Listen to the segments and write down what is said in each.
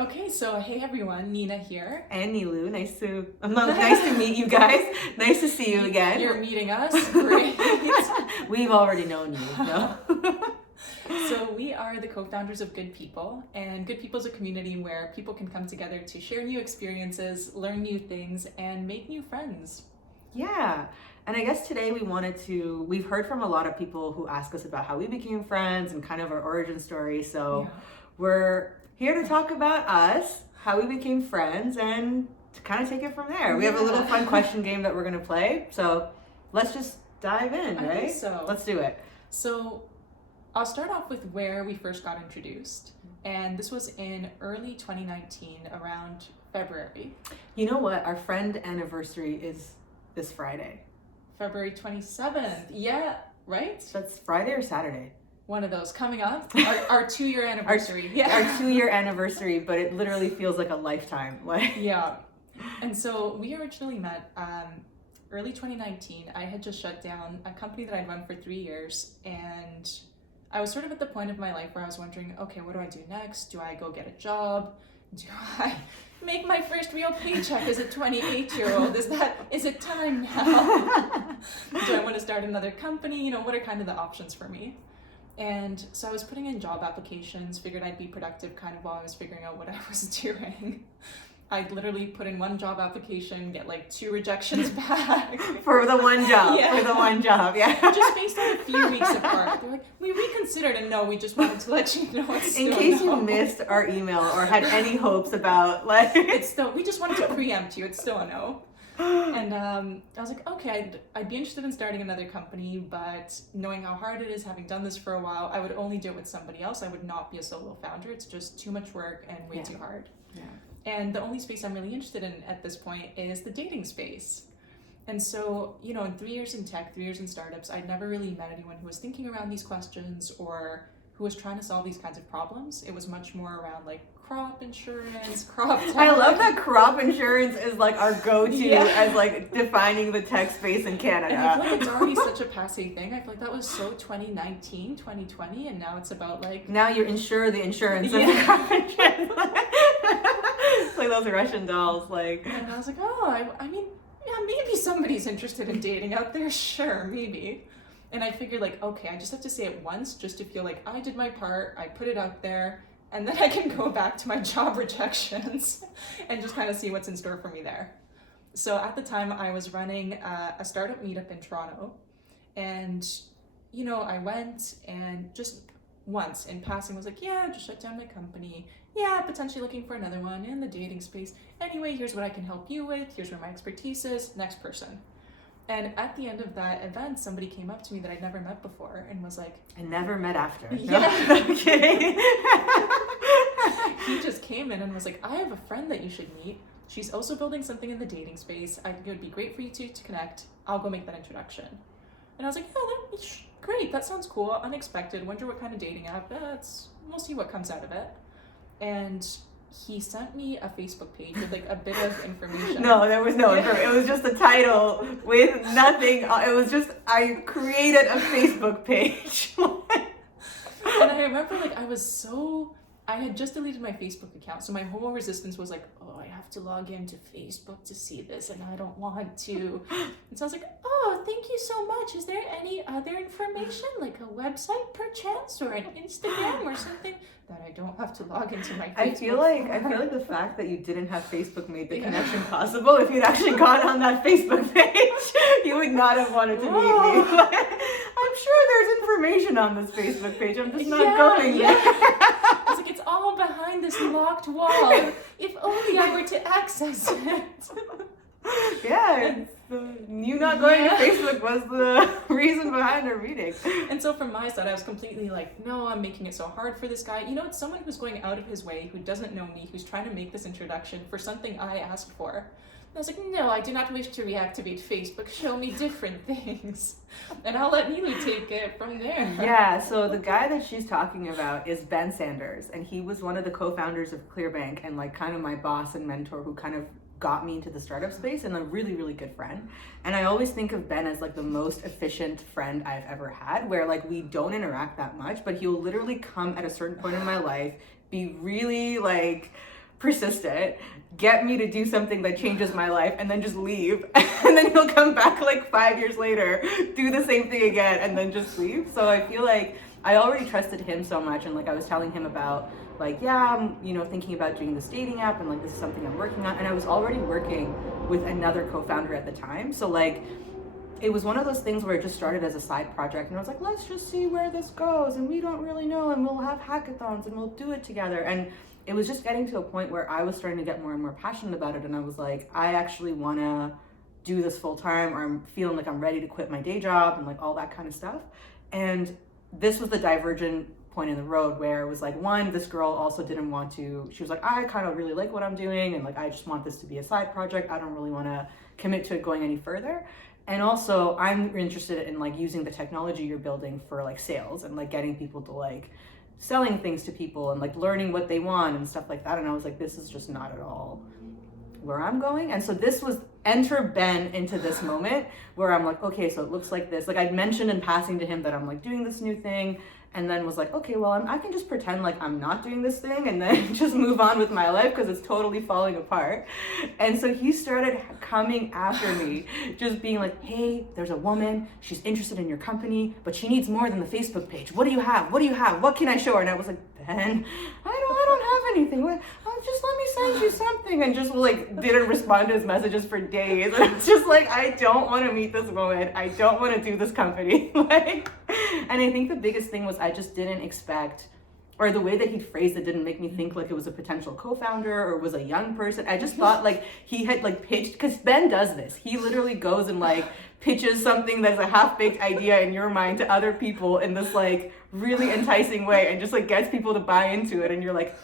Okay, so hey everyone, Nina here. And Niloo, nice to meet you guys. Nice to see you again. You're meeting us, great. We've already known you, no? So we are the co-founders of Good People, and Good People is a community where people can come together to share new experiences, learn new things, and make new friends. Yeah, and I guess today we've heard from a lot of people who ask us about how we became friends and kind of our origin story, so we're here to talk about us, how we became friends, and to kind of take it from there. We have a little fun question game that we're going to play, so let's just dive in, right? I think so. Let's do it. So I'll start off with where we first got introduced, and this was in early 2019, around February. You know what? Our friend anniversary is this Friday. February 27th. Yeah, right? That's Friday or Saturday? One of those coming up. Our 2-year anniversary. Our 2-year anniversary, but it literally feels like a lifetime. Yeah. And so we originally met early 2019. I had just shut down a company that I'd run for 3 years, and I was sort of at the point of my life where I was wondering, okay, what do I do next? Do I go get a job? Do I make my first real paycheck as a 28-year-old? Is it time now? Do I want to start another company? You know, what are kind of the options for me? And so I was putting in job applications, figured I'd be productive kind of while I was figuring out what I was doing. I'd literally put in one job application, get like 2 rejections back. For the one job. Yeah. For the one job, yeah. Just based on a few weeks apart. They're like, we reconsidered, and no, we just wanted to let you know it's still in case you missed our email or had any hopes about it's still, we just wanted to preempt you, it's still a no. And I was like, okay, I'd be interested in starting another company, but knowing how hard it is, having done this for a while, I would only do it with somebody else. I would not be a solo founder. It's just too much work and way too hard. Yeah. And the only space I'm really interested in at this point is the dating space. And so, you know, in 3 years in tech, 3 years in startups, I'd never really met anyone who was thinking around these questions or who was trying to solve these kinds of problems. It was much more around like crop insurance, crop tech. I love that crop insurance is like our go-to as like defining the tech space in Canada. And I feel like it's already such a passé thing. I feel like that was so 2019, 2020, and now it's about like... Now you insure the insurance of the crop insurance. It's like those Russian dolls, like... And I was like, oh, I mean, yeah, maybe somebody's interested in dating out there. Sure, maybe. And I figured like, okay, I just have to say it once just to feel like I did my part, I put it out there, and then I can go back to my job rejections and just kind of see what's in store for me there. So at the time I was running a startup meetup in Toronto, and, you know, I went and just once in passing was like, yeah, just shut down my company. Yeah, potentially looking for another one in the dating space. Anyway, here's what I can help you with. Here's where my expertise is. Next person. And at the end of that event, somebody came up to me that I'd never met before and was like... I never met after. Yeah. No, I'm kidding. He just came in and was like, I have a friend that you should meet. She's also building something in the dating space. I think it would be great for you two to connect. I'll go make that introduction. And I was like, yeah, great. That sounds cool. Unexpected. Wonder what kind of dating app. We'll see what comes out of it. And he sent me a Facebook page with like a bit of information. No, there was no information. It was just a title with nothing. It was just, I created a Facebook page. And I remember like I had just deleted my Facebook account. So my whole resistance was like, oh, I have to log into Facebook to see this and I don't want to. And so I was like, oh, thank you so much. Is there any other information, like a website perchance or an Instagram or something that I don't have to log into my Facebook? I feel like the fact that you didn't have Facebook made the connection possible. If you'd actually gone on that Facebook page, you would not have wanted to meet me. I'm sure there's information on this Facebook page. I'm just not going there. I was like, it's all behind this locked wall. If only I were to access it. Yeah, you not going to Facebook was the reason behind our meeting. And so from my side, I was completely like, no, I'm making it so hard for this guy. You know, it's someone who's going out of his way, who doesn't know me, who's trying to make this introduction for something I asked for. And I was like, no, I do not wish to reactivate Facebook. Show me different things. And I'll let Niloo take it from there. Yeah, so the guy that she's talking about is Ben Sanders, and he was one of the co-founders of Clearbank and like kind of my boss and mentor who kind of got me into the startup space, and a really, really good friend. And I always think of Ben as like the most efficient friend I've ever had, where like we don't interact that much, but he'll literally come at a certain point in my life, be really like persistent, get me to do something that changes my life, and then just leave. And then he'll come back like 5 years later, do the same thing again, and then just leave. So I feel like I already trusted him so much, and like I was telling him about like, yeah, I'm, you know, thinking about doing this dating app, and like this is something I'm working on. And I was already working with another co-founder at the time. So like it was one of those things where it just started as a side project, and I was like, let's just see where this goes, and we don't really know, and we'll have hackathons and we'll do it together. And it was just getting to a point where I was starting to get more and more passionate about it, and I was like, I actually want to do this full time, or I'm feeling like I'm ready to quit my day job and like all that kind of stuff. And this was the divergent point in the road where it was like, one, this girl also didn't want to, she was like, I kind of really like what I'm doing, and like I just want this to be a side project, I don't really want to commit to it going any further. And also I'm interested in like using the technology you're building for like sales and like getting people to like selling things to people and like learning what they want and stuff like that. And I was like, this is just not at all where I'm going. And so this was enter Ben into this moment where I'm like, okay, so it looks like this. Like I'd mentioned in passing to him that I'm like doing this new thing, and then was like, okay, well, I can just pretend like I'm not doing this thing and then just move on with my life because it's totally falling apart. And so he started coming after me, just being like, hey, there's a woman, she's interested in your company, but she needs more than the Facebook page. What do you have? What do you have? What can I show her? And I was like, Ben, I don't have anything. What? Oh, just let me send you something. And just like didn't respond to his messages for days. And it's just like, I don't want to meet this woman. I don't want to do this company. Like, and I think the biggest thing was I just didn't expect, or the way that he phrased it didn't make me think like it was a potential co-founder or was a young person. I just thought like he had like pitched, because Ben does this. He literally goes and like pitches something that's a half-baked idea in your mind to other people in this like really enticing way, and just like gets people to buy into it, and you're like,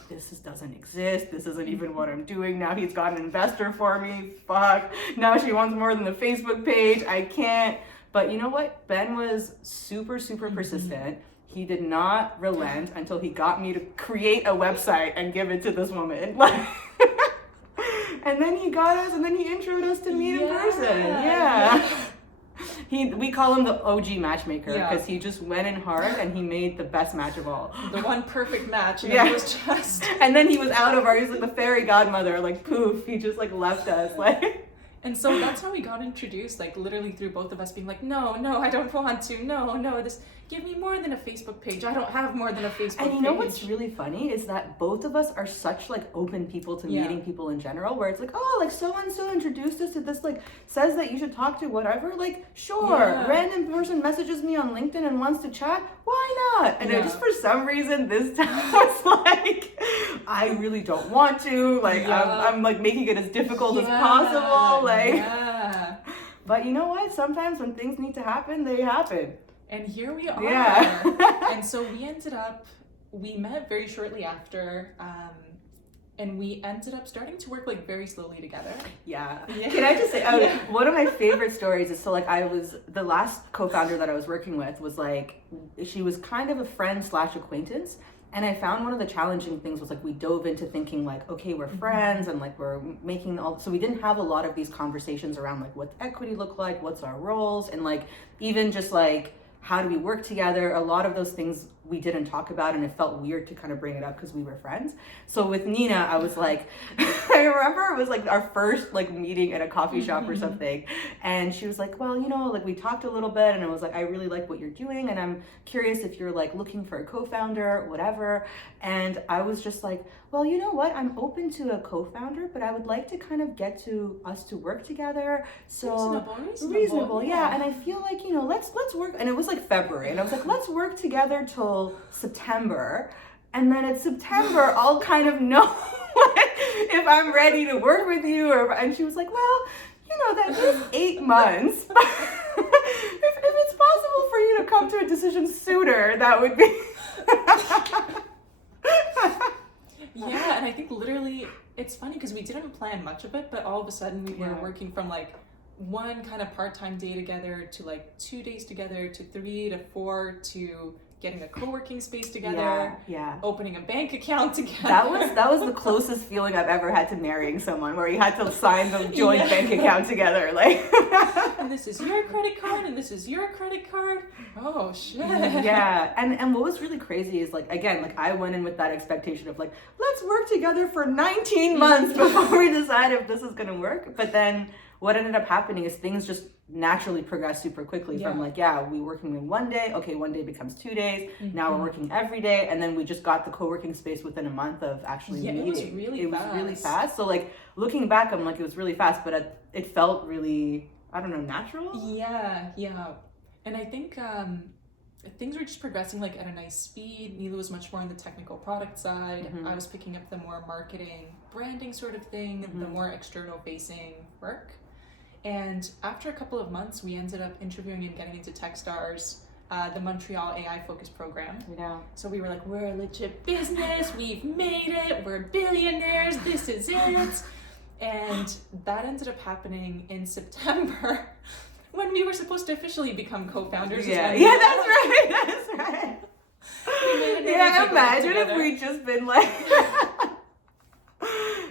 doesn't exist, this isn't even what I'm doing. Now he's got an investor for me, fuck, now she wants more than the Facebook page, I can't. But you know what, Ben was super persistent. He did not relent until he got me to create a website and give it to this woman. Like, and then he got us, and then he introed us to meet in person. Yeah. We call him the OG matchmaker because he just went in hard and he made the best match of all. The one perfect match, and it was just. And then he was out of he was like the fairy godmother, like poof, he just like left us, like. And so that's how we got introduced, like literally through both of us being like, no, I don't want to, no, this, give me more than a Facebook page. I don't have more than a Facebook page. And you know what's really funny is that both of us are such like open people to meeting people in general, where it's like, oh, like so-and-so introduced us to this, like says that you should talk to whatever, like sure, random person messages me on LinkedIn and wants to chat, why not? And I just for some reason this time was like, I really don't want to, like I'm like making it as difficult as possible, like but you know what, sometimes when things need to happen, they happen. And here we are. Yeah. And so we met very shortly after, and we ended up starting to work like very slowly together. Yeah. Can I just say, one of my favorite stories is, so like the last co-founder that I was working with was like, she was kind of a friend / acquaintance. And I found one of the challenging things was like, we dove into thinking like, okay, we're friends and like we're making so we didn't have a lot of these conversations around like what's equity look like, what's our roles, and like even just like, how do we work together? A lot of those things we didn't talk about, and it felt weird to kind of bring it up because we were friends. So with Nina, I was like, I remember it was like our first like meeting at a coffee shop or something. And she was like, well, you know, like we talked a little bit, and I was like, I really like what you're doing, and I'm curious if you're like looking for a co-founder, whatever. And I was just like, well, you know what? I'm open to a co-founder, but I would like to kind of get to us to work together. So reasonable, yeah. And I feel like, you know, let's work. And it was like February, and I was like, let's work together till September. And then at September, I'll kind of know if I'm ready to work with you. And she was like, well, you know, that is 8 months. if it's possible for you to come to a decision sooner, that would be. Yeah, and I think literally it's funny because we didn't plan much of it, but all of a sudden we were working from like one kind of part-time day together to like 2 days together to 3 to 4 to getting a co-working space together, opening a bank account together. That was the closest feeling I've ever had to marrying someone, where you had to sign the joint bank account together, like. And this is your credit card, and this is your credit card. Oh shit. Yeah, and what was really crazy is like, again, like I went in with that expectation of like, let's work together for 19 months before we decide if this is gonna work. But then what ended up happening is things just naturally progressed super quickly from like, we working in one day, okay, one day becomes 2 days, now we're working every day, and then we just got the co-working space within a month of actually meeting. It was really fast. So like looking back, I'm like, it was really fast, but it felt really, I don't know, natural? Yeah. And I think things were just progressing like at a nice speed. Niloo was much more on the technical product side. I was picking up the more marketing, branding sort of thing, the more external facing work. And after a couple of months, we ended up interviewing and getting into Techstars, the Montreal AI focused program. Yeah. So we were like, we're a legit business, we've made it, we're billionaires, this is it. And that ended up happening in September when we were supposed to officially become co-founders. Yeah, that's right. Imagine if we'd just been like...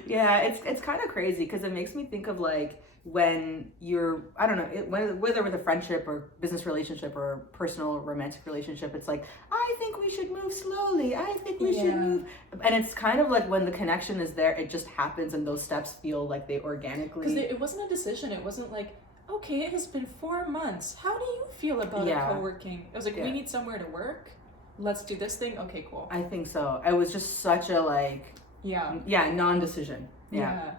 Yeah, it's kind of crazy because it makes me think of like when you're, I don't know, whether with a friendship or business relationship or personal romantic relationship, it's like, I think we should move slowly. I think we should move. And it's kind of like when the connection is there, it just happens and those steps feel like they organically. Because it wasn't a decision. It wasn't like, okay, it has been 4 months. How do you feel about co-working? It was like, we need somewhere to work. Let's do this thing. Okay, cool. I think so. It was just such a like, non-decision. Yeah.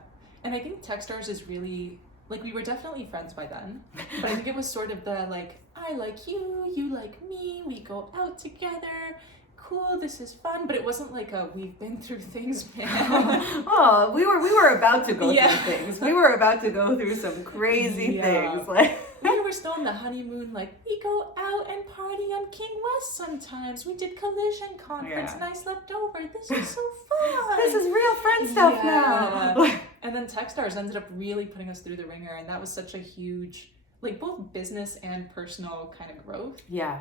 And I think Techstars is really, like, we were definitely friends by then, but I think it was sort of the like, I like you, you like me, we go out together, cool, this is fun, but it wasn't like a we've been through things, man. Oh, we were about to go through things. We were about to go through some crazy things. Like we were still on the honeymoon, like we go out and party on King West sometimes. We did Collision Conference and I slept over. This is so fun. This is real friend stuff now. And then Techstars ended up really putting us through the ringer, and that was such a huge, like, both business and personal kind of growth. Yeah,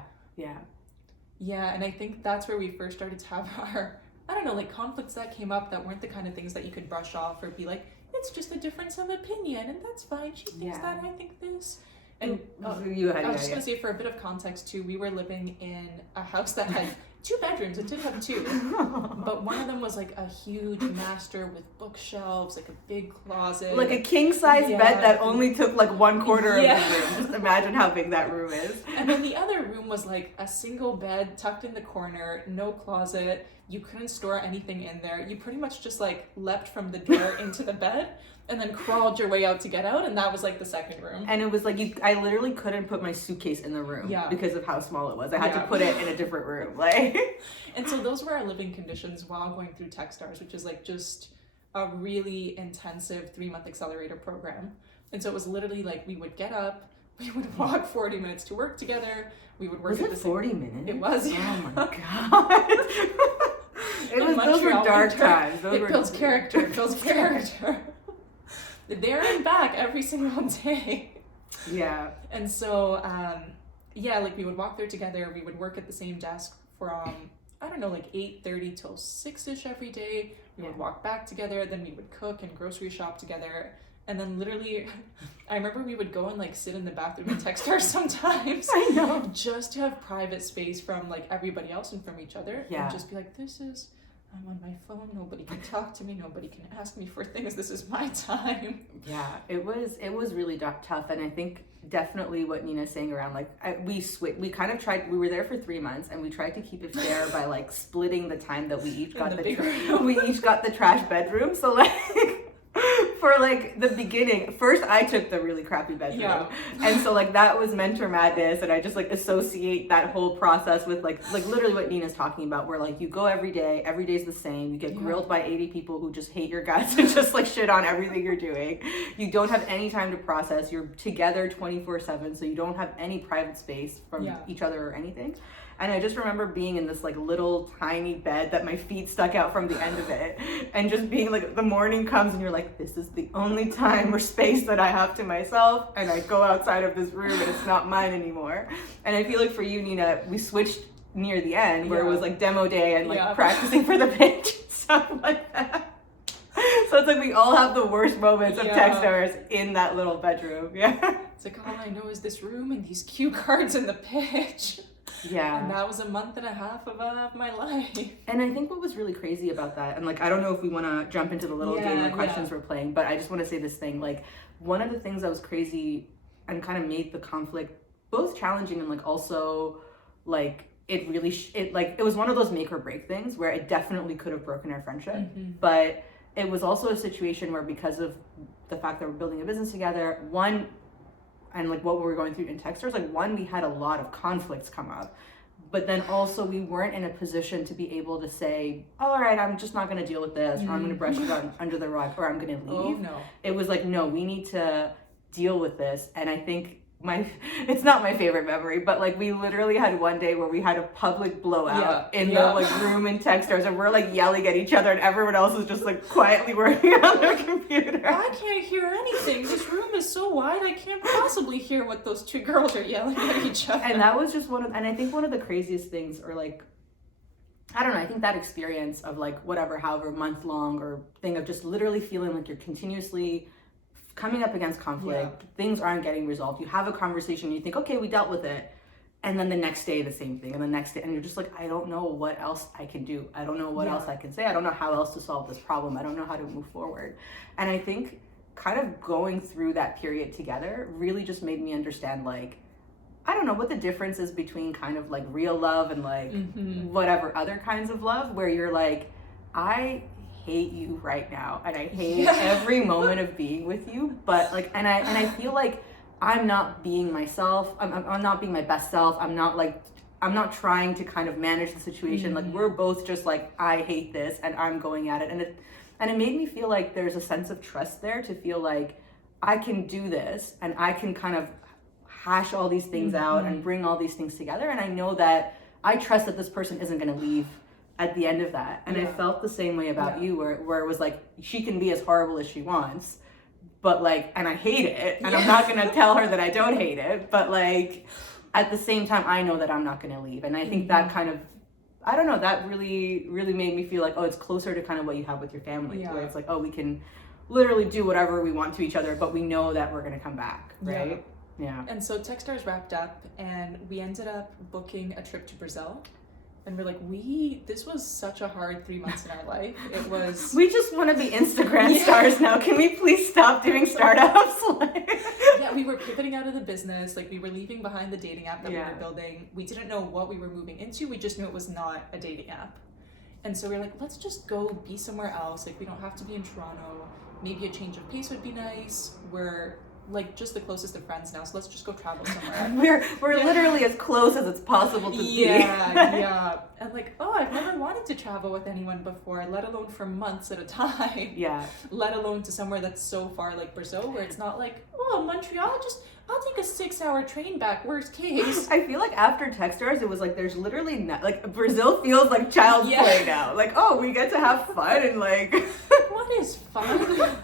and I think that's where we first started to have our, I don't know, like conflicts that came up that weren't the kind of things that you could brush off or be like, it's just a difference of opinion and that's fine. She thinks that, I think this. And I was just going to say, for a bit of context too, we were living in a house that had 2 bedrooms. It did have 2, but one of them was like a huge master with bookshelves, like a big closet, like a king size bed that only took like 1/4 of the room. Just imagine how big that room is. And then the other room was like a single bed tucked in the corner, no closet. You couldn't store anything in there. You pretty much just like leapt from the door into the bed and then crawled your way out to get out, and that was like the second room. And it was like I literally couldn't put my suitcase in the room because of how small it was. I had to put it in a different room, like. And so those were our living conditions while going through Techstars, which is like just a really intensive 3-month accelerator program. And so it was literally like we would get up, we would walk 40 minutes to work together. We would work. Was it 40 minutes? It was. Oh my god. Those were dark times. It builds character. It builds character. There and back every single day. Yeah. And so, like we would walk there together. We would work at the same desk from, I don't know, like 8:30 till 6-ish every day. We would walk back together. Then we would cook and grocery shop together. And then literally, I remember we would go and like sit in the bathroom and Techstars sometimes. I know. Just to have private space from like everybody else and from each other. Yeah. And just be like, I'm on my phone, nobody can talk to me, nobody can ask me for things, this is my time. Yeah, it was really tough, and I think definitely what Nina's saying around like we kind of tried, we were there for 3 months and we tried to keep it fair by like splitting the time that we each got the trash bedroom. So like for like the beginning, first I took the really crappy bedroom, and so like that was mentor madness, and I just like associate that whole process with like literally what Nina's talking about, where like you go every day's the same, you get grilled by 80 people who just hate your guts and just like shit on everything you're doing. You don't have any time to process, you're together 24/7, so you don't have any private space from each other or anything. And I just remember being in this like little tiny bed that my feet stuck out from the end of it, and just being like, the morning comes and you're like, this is the only time or space that I have to myself, and I go outside of this room and it's not mine anymore. And I feel like for you, Nina, we switched near the end where it Yeah. was like demo day and like Yeah. practicing for the pitch and stuff like that. So it's like we all have the worst moments of Yeah. Techstars in that little bedroom. Yeah. It's like, all I know is this room and these cue cards in the pitch. Yeah. And that was a month and a half of my life. And I think what was really crazy about that, and like I don't know if we want to jump into the little game Yeah, of questions we're playing, but I just want to say this thing. Like one of the things that was crazy and kind of made the conflict both challenging and like also like it really it was one of those make or break things where it definitely could have broken our friendship, Mm-hmm. but it was also a situation where because of the fact that we're building a business together, one, and like what we were going through in Techstars, like one, we had a lot of conflicts come up, but then also we weren't in a position to be able to say, all right, I'm just not going to deal with this, or I'm going to brush it under the rug, or I'm going to leave. Oh no. It was like, no, we need to deal with this. And I think it's not my favorite memory, but like we literally had one day where we had a public blowout in the like room in Techstars, and we're like yelling at each other, and everyone else is just like quietly working on their computer. I can't hear anything. This room is so wide, I can't possibly hear what those two girls are yelling at each other. And that was just and I think one of the craziest things, or like, I don't know, I think that experience of like whatever, however month long or thing of just literally feeling like you're continuously coming up against conflict, things aren't getting resolved. You have a conversation, you think, okay, we dealt with it. And then the next day, the same thing. And the next day, and you're just like, I don't know what else I can do. I don't know what else I can say. I don't know how else to solve this problem. I don't know how to move forward. And I think kind of going through that period together really just made me understand, like, I don't know what the difference is between kind of like real love and like whatever other kinds of love, where you're like, I hate you right now and I hate every moment of being with you, but like and I feel like I'm not being myself, I'm not being my best self, I'm not trying to kind of manage the situation, like we're both just like, I hate this and I'm going at it, and it made me feel like there's a sense of trust there to feel like I can do this and I can kind of hash all these things out and bring all these things together, and I know that I trust that this person isn't going to leave at the end of that. And I felt the same way about you, where it was like, she can be as horrible as she wants, but like, and I hate it, and I'm not gonna tell her that I don't hate it, but like at the same time I know that I'm not gonna leave. And I think that kind of, I don't know, that really made me feel like, oh, it's closer to kind of what you have with your family, where it's like, oh, we can literally do whatever we want to each other, but we know that we're gonna come back, right? Yeah. And so Techstars wrapped up, and we ended up booking a trip to Brazil. And we're like, this was such a hard 3 months in our life. It was... We just want to be Instagram stars now. Can we please stop doing startups? Yeah, we were pivoting out of the business. Like, we were leaving behind the dating app that we were building. We didn't know what we were moving into. We just knew it was not a dating app. And so we were like, let's just go be somewhere else. Like, we don't have to be in Toronto. Maybe a change of pace would be nice. We're like just the closest of friends now, so let's just go travel somewhere. we're literally as close as it's possible to be. Yeah. And like, oh, I've never wanted to travel with anyone before, let alone for months at a time. Yeah. Let alone to somewhere that's so far like Brazil, where it's not like, oh, Montreal, I'll take a 6-hour train back, worst case. I feel like after Techstars, it was like there's literally like Brazil feels like child's play now. Like, oh, we get to have fun and like what is fun?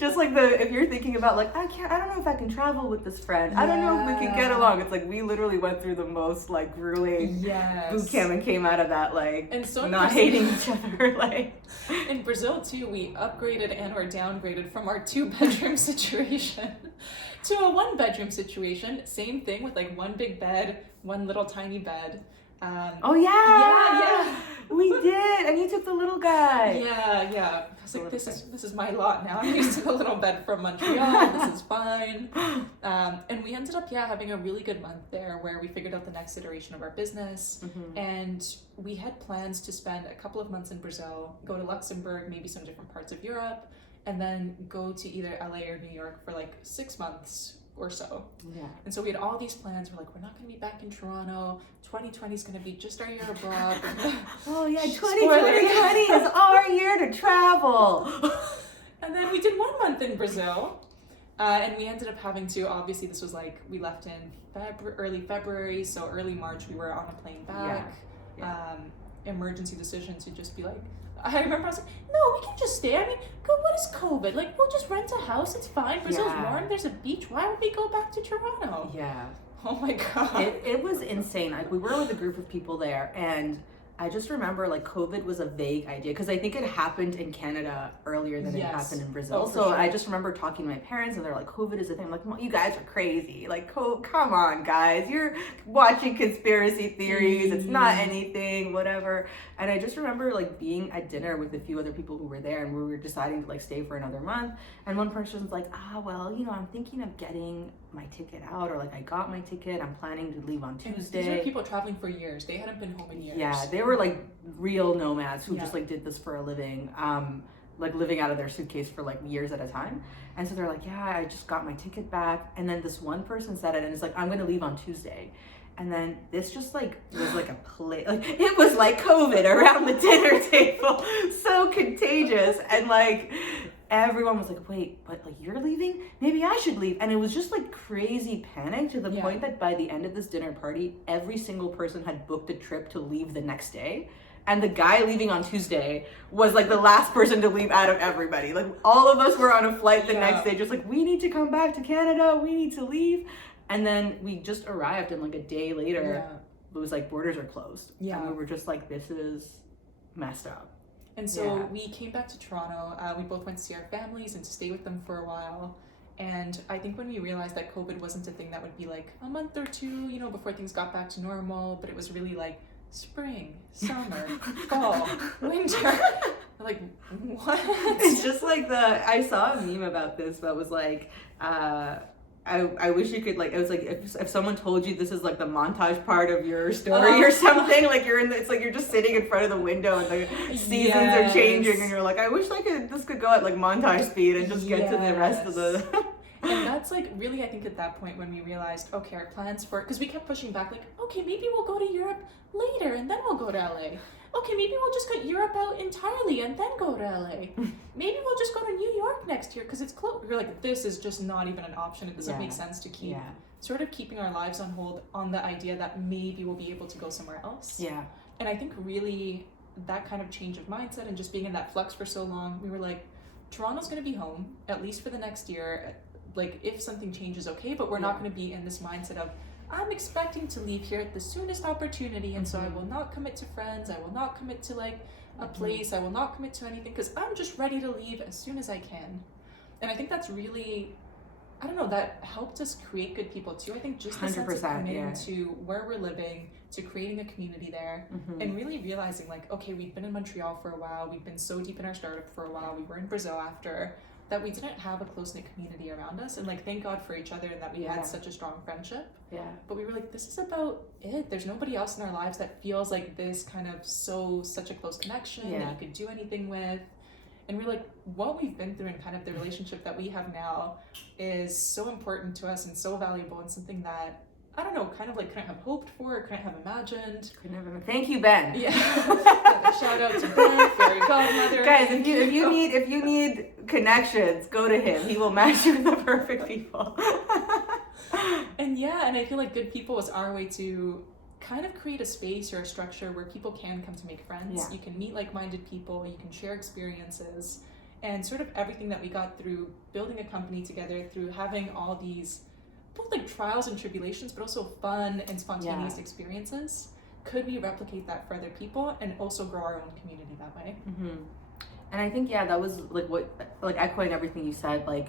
Just like if you're thinking about like, I don't know if I can travel with this friend. I don't know if we can get along. It's like we literally went through the most like grueling boot camp and came out of that like and so not hating each other. Like in Brazil too, we upgraded and or downgraded from our 2-bedroom situation to a 1-bedroom situation. Same thing with like 1 big bed, 1 little tiny bed. Yeah. We did, and you took the little guy. Yeah. I was like, this is my lot now. I'm used to the little bed from Montreal. This is fine. And we ended up having a really good month there, where we figured out the next iteration of our business, and we had plans to spend a couple of months in Brazil, go to Luxembourg, maybe some different parts of Europe, and then go to either LA or New York for like 6 months or so. Yeah. And so we had all these plans. We're like, we're not going to be back in Toronto. 2020 is going to be just our year abroad. Oh yeah, 2020 is our year to travel. And then we did 1 month in Brazil. And we ended up having to, obviously this was like, we left in early February, so early March we were on a plane back. Emergency decision to just be like, I remember I was like, no, we can just stay. I mean, what is COVID? Like, we'll just rent a house. It's fine. Brazil's warm. There's a beach. Why would we go back to Toronto? Yeah. Oh my God. It was insane. Like, we were with a group of people there, and I just remember like COVID was a vague idea because I think it happened in Canada earlier than it happened in Brazil. So sure. I just remember talking to my parents, and they're like, COVID is a thing. I'm like, you guys are crazy. Like, come on, guys. You're watching conspiracy theories. It's not anything, whatever. And I just remember like being at dinner with a few other people who were there, and we were deciding to like stay for another month. And one person was like, well, I'm thinking of getting my ticket out, or like I got my ticket. I'm planning to leave on Tuesday. And these are people traveling for years. They hadn't been home in years. Yeah, they were like real nomads who just like did this for a living, like living out of their suitcase for like years at a time. And so they're like, yeah, I just got my ticket back. And then this one person said it, and it's like, I'm gonna leave on Tuesday. And then this just like was like a play, like it was like COVID around the dinner table, so contagious. And like everyone was like, wait, but like you're leaving? Maybe I should leave. And it was just like crazy panic to the point that by the end of this dinner party, every single person had booked a trip to leave the next day. And the guy leaving on Tuesday was like the last person to leave out of everybody. Like all of us were on a flight the next day, just like, we need to come back to Canada, we need to leave. And then we just arrived, and like a day later, it was like borders are closed. Yeah. And we were just like, this is messed up. And so we came back to Toronto. We both went to see our families and to stay with them for a while. And I think when we realized that COVID wasn't a thing that would be like a month or two, before things got back to normal, but it was really like spring, summer, fall, winter. Like, what? It's just like I saw a meme about this that was like, I wish you could like, it was like if someone told you this is like the montage part of your story or something, like it's like you're just sitting in front of the window and the seasons are changing, and you're like, I wish this could go at like montage speed and just get to the rest of the And that's like really, I think at that point when we realized, okay, our plans for, because we kept pushing back, like, okay, maybe we'll go to Europe later and then we'll go to LA. Okay, maybe we'll just cut Europe out entirely and then go to LA. Maybe we'll just go to New York next year because it's close. We're like, this is just not even an option. It doesn't make sense to keep sort of keeping our lives on hold on the idea that maybe we'll be able to go somewhere else. Yeah. And I think really that kind of change of mindset and just being in that flux for so long, we were like, Toronto's going to be home at least for the next year. Like if something changes, okay, but we're not going to be in this mindset of, I'm expecting to leave here at the soonest opportunity, and so I will not commit to friends, I will not commit to like a place, I will not commit to anything because I'm just ready to leave as soon as I can. And I think that's really, I don't know, that helped us create good people too. I think just the sense of committing to where we're living, to creating a community there, and really realizing like, okay, we've been in Montreal for a while, we've been so deep in our startup for a while, we were in Brazil after, that we didn't have a close-knit community around us, and like thank God for each other and that we had such a strong friendship. But we were like, this is about it. There's nobody else in our lives that feels like this kind of such a close connection that you could do anything with. And we're like, what we've been through and kind of the relationship that we have now is so important to us and so valuable, and something that I don't know, kind of like couldn't have hoped for, couldn't have imagined. Thank you, Ben. Yeah. Shout out to Ben, fairy godmother. Guys, if you need connections, go to him. He will match you with the perfect people. And I feel like good people is our way to kind of create a space or a structure where people can come to make friends. You can meet like-minded people, you can share experiences, and sort of everything that we got through building a company together, through having all these both like trials and tribulations, but also fun and spontaneous experiences. Could we replicate that for other people and also grow our own community that way? And I think, that was like what, like echoing everything you said, like,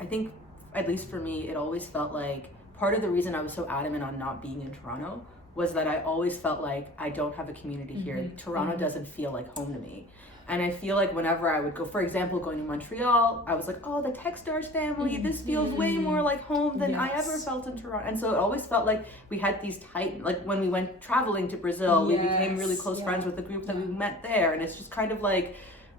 I think, at least for me, it always felt like part of the reason I was so adamant on not being in Toronto was that I always felt like I don't have a community here. Toronto doesn't feel like home to me. And I feel like whenever I would go, for example, going to Montreal, I was like, oh, the Techstars family, this feels way more like home than I ever felt in Toronto. And so it always felt like we had these tight, like when we went traveling to Brazil, we became really close friends with the group that we met there. And it's just kind of like,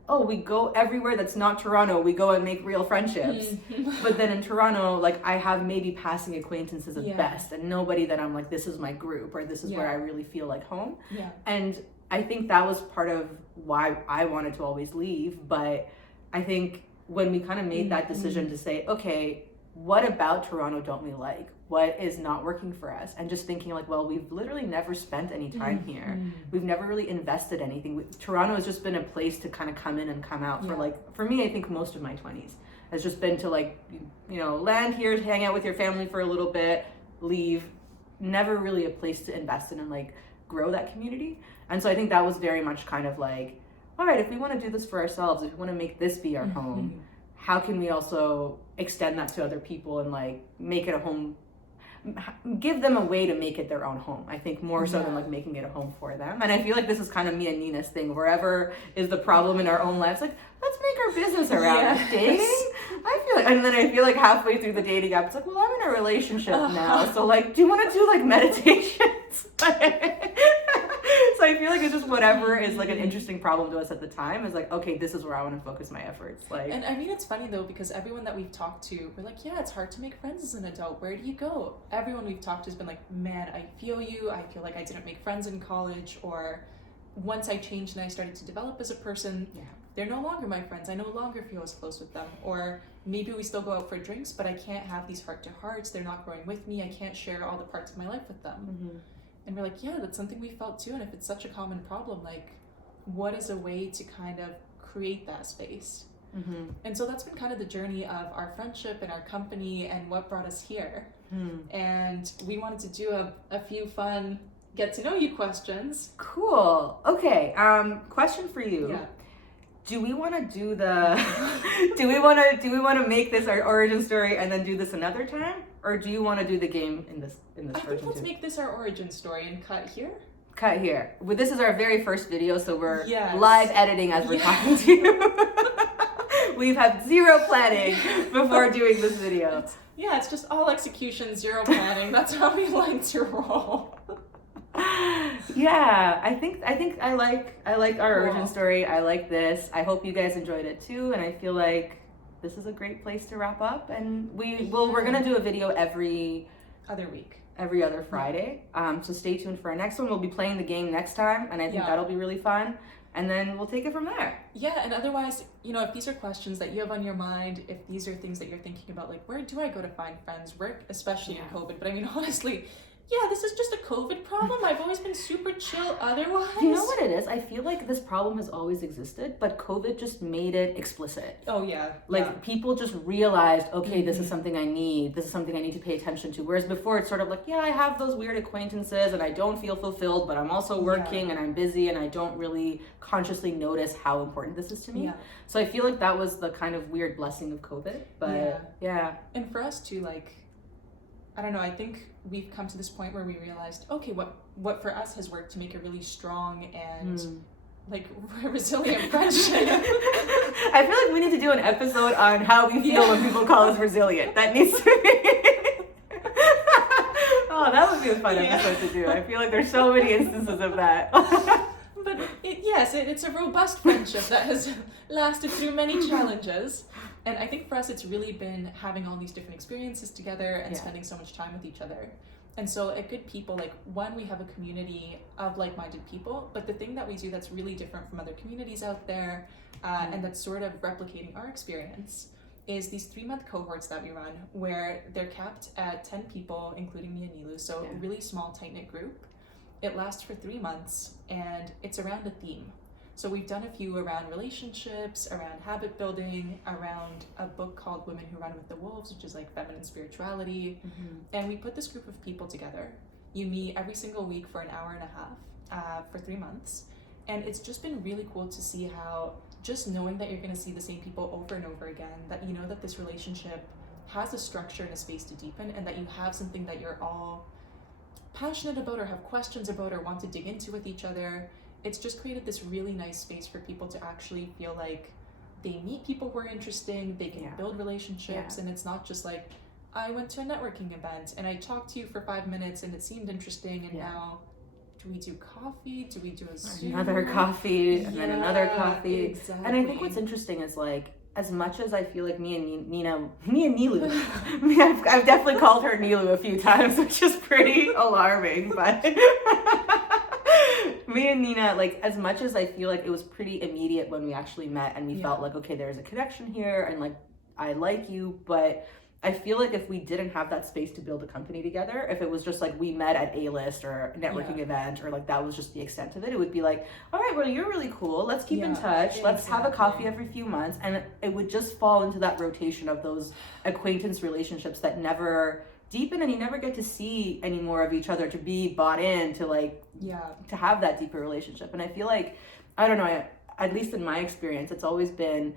oh, we go everywhere that's not Toronto, we go and make real friendships. But then in Toronto, like I have maybe passing acquaintances at best, and nobody that I'm like, this is my group, or this is where I really feel like home. And I think that was part of why I wanted to always leave. But I think when we kind of made that decision to say, okay, what about Toronto don't we like? What is not working for us? And just thinking like, well, we've literally never spent any time here. We've never really invested anything. Toronto has just been a place to kind of come in and come out for like, for me, I think most of my 20s has just been to like, land here, hang out with your family for a little bit, leave never really a place to invest in and like grow that community. And so I think that was very much kind of like, all right, if we want to do this for ourselves, if we want to make this be our home, how can we also extend that to other people and like make it a home, give them a way to make it their own home, I think, more so than like making it a home for them. And I feel like this is kind of me and Nina's thing. Wherever is the problem in our own lives, like, let's make our business around dating. I feel like, and then I feel like halfway through the dating app, it's like, well, I'm in a relationship now, so like, do you want to do like meditations? So I feel like it's just whatever is like an interesting problem to us at the time is like, okay, this is where I want to focus my efforts. Like, and I mean, it's funny though, because everyone that we've talked to, we're like, yeah, it's hard to make friends as an adult. Where do you go? Everyone we've talked to has been like, man, I feel you. I feel like I didn't make friends in college, or once I changed and I started to develop as a person, they're no longer my friends. I no longer feel as close with them. Or maybe we still go out for drinks, but I can't have these heart-to-hearts. They're not growing with me. I can't share all the parts of my life with them. And we're like, yeah, that's something we felt too. And if it's such a common problem, like, what is a way to kind of create that space? And so that's been kind of the journey of our friendship and our company and what brought us here. And we wanted to do a few fun get to know you questions. Cool. Okay. Question for you. Yeah. Do we want to do the do we want to make this our origin story and then do this another time, or do you want to do the game in this I think let's make this our origin story and cut here. Cut here. Well, this is our very first video, so we're live editing as we're talking to you. We've had zero planning before doing this video. It's just all execution, zero planning. That's how we like to roll. Yeah, I think I like our origin story. I like this. I hope you guys enjoyed it too, and I feel like this is a great place to wrap up. And we're gonna do a video every other Friday. So stay tuned for our next one. We'll be playing the game next time, and I think that'll be really fun. And then we'll take it from there. Yeah, and otherwise, if these are questions that you have on your mind, if these are things that you're thinking about, like, where do I go to find friends, work, especially in COVID, but I mean, honestly, this is just a COVID problem. I've always been super chill otherwise. You know what it is? I feel like this problem has always existed, but COVID just made it explicit. Oh, yeah. People just realized, okay, this is something I need. This is something I need to pay attention to. Whereas before, it's sort of like, I have those weird acquaintances and I don't feel fulfilled, but I'm also working and I'm busy and I don't really consciously notice how important this is to me. So I feel like that was the kind of weird blessing of COVID. But And for us too, like, I don't know, I think we've come to this point where we realized, okay, what for us has worked to make a really strong and like resilient friendship. I feel like we need to do an episode on how we feel when people call us resilient. That needs to be oh, that would be a fun episode to do. I feel like there's so many instances of that. But it's a robust friendship that has lasted through many challenges. And I think for us, it's really been having all these different experiences together and spending so much time with each other. And so at Good People, like, one, we have a community of like-minded people, but the thing that we do that's really different from other communities out there, and that's sort of replicating our experience, is these 3-month cohorts that we run, where they're capped at 10 people, including me and Niloo, so a really small, tight-knit group. It lasts for 3 months, and it's around a theme. So we've done a few around relationships, around habit building, around a book called Women Who Run with the Wolves, which is like feminine spirituality. And we put this group of people together. You meet every single week for an hour and a half for 3 months. And it's just been really cool to see how, just knowing that you're going to see the same people over and over again, that you know that this relationship has a structure and a space to deepen, and that you have something that you're all passionate about or have questions about or want to dig into with each other. It's just created this really nice space for people to actually feel like they meet people who are interesting, they can build relationships, and it's not just like, I went to a networking event and I talked to you for 5 minutes and it seemed interesting, and now do we do coffee? Do we do a Zoom? Another coffee, and then another coffee. Exactly. And I think what's interesting is, like, as much as I feel like me and Niloo, I've definitely called her Niloo a few times, which is pretty alarming, but me and Nina, like, as much as I feel like it was pretty immediate when we actually met and we felt like, okay, there's a connection here and like, I like you, but I feel like if we didn't have that space to build a company together, if it was just like we met at A-list or a networking event, or like that was just the extent of it, it would be like, all right, well, you're really cool. Let's keep in touch. Let's have a coffee every few months. And it would just fall into that rotation of those acquaintance relationships that never deepen, and you never get to see any more of each other to be bought in to like to have that deeper relationship. And I feel like, I don't know, at least in my experience, it's always been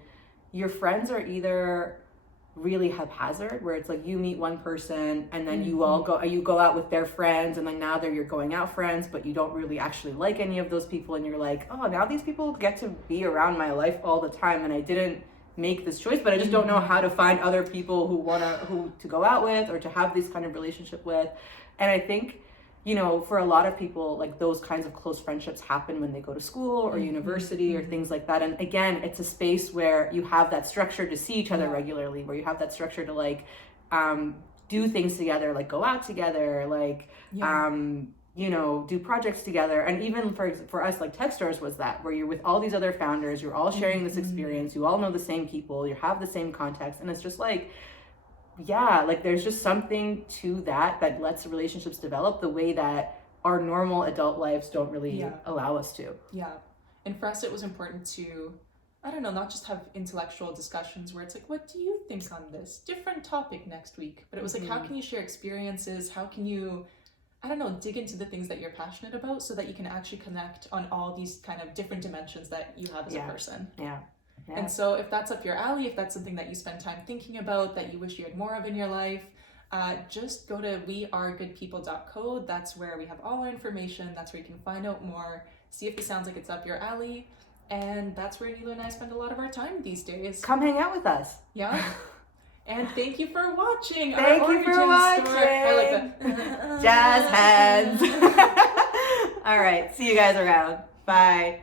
your friends are either really haphazard, where it's like you meet one person and then you go out with their friends, and then now you're going out friends, but you don't really actually like any of those people, and you're like, oh, now these people get to be around my life all the time, and I didn't make this choice, but I just don't know how to find other people who to go out with or to have this kind of relationship with. And I think, you know, for a lot of people, like those kinds of close friendships happen when they go to school or university or things like that. And again, it's a space where you have that structure to see each other regularly, where you have that structure to like do things together, like go out together, like you know, do projects together. And even for us, like Techstars was that, where you're with all these other founders, you're all sharing this experience, you all know the same people, you have the same context, and it's just like, yeah, like there's just something to that lets relationships develop the way that our normal adult lives don't really allow us to. Yeah. And for us, it was important to, I don't know, not just have intellectual discussions where it's like, what do you think on this? Different topic next week. But it was like, how can you share experiences? How can you, I don't know, dig into the things that you're passionate about so that you can actually connect on all these kind of different dimensions that you have as a person. Yeah. And so if that's up your alley, if that's something that you spend time thinking about, that you wish you had more of in your life, just go to wearegoodpeople.co. That's where we have all our information. That's where you can find out more, see if it sounds like it's up your alley. And that's where Niloo and I spend a lot of our time these days. Come hang out with us. Yeah. And thank you for watching. Thank you for watching. I like that. Jazz hands. All right. See you guys around. Bye.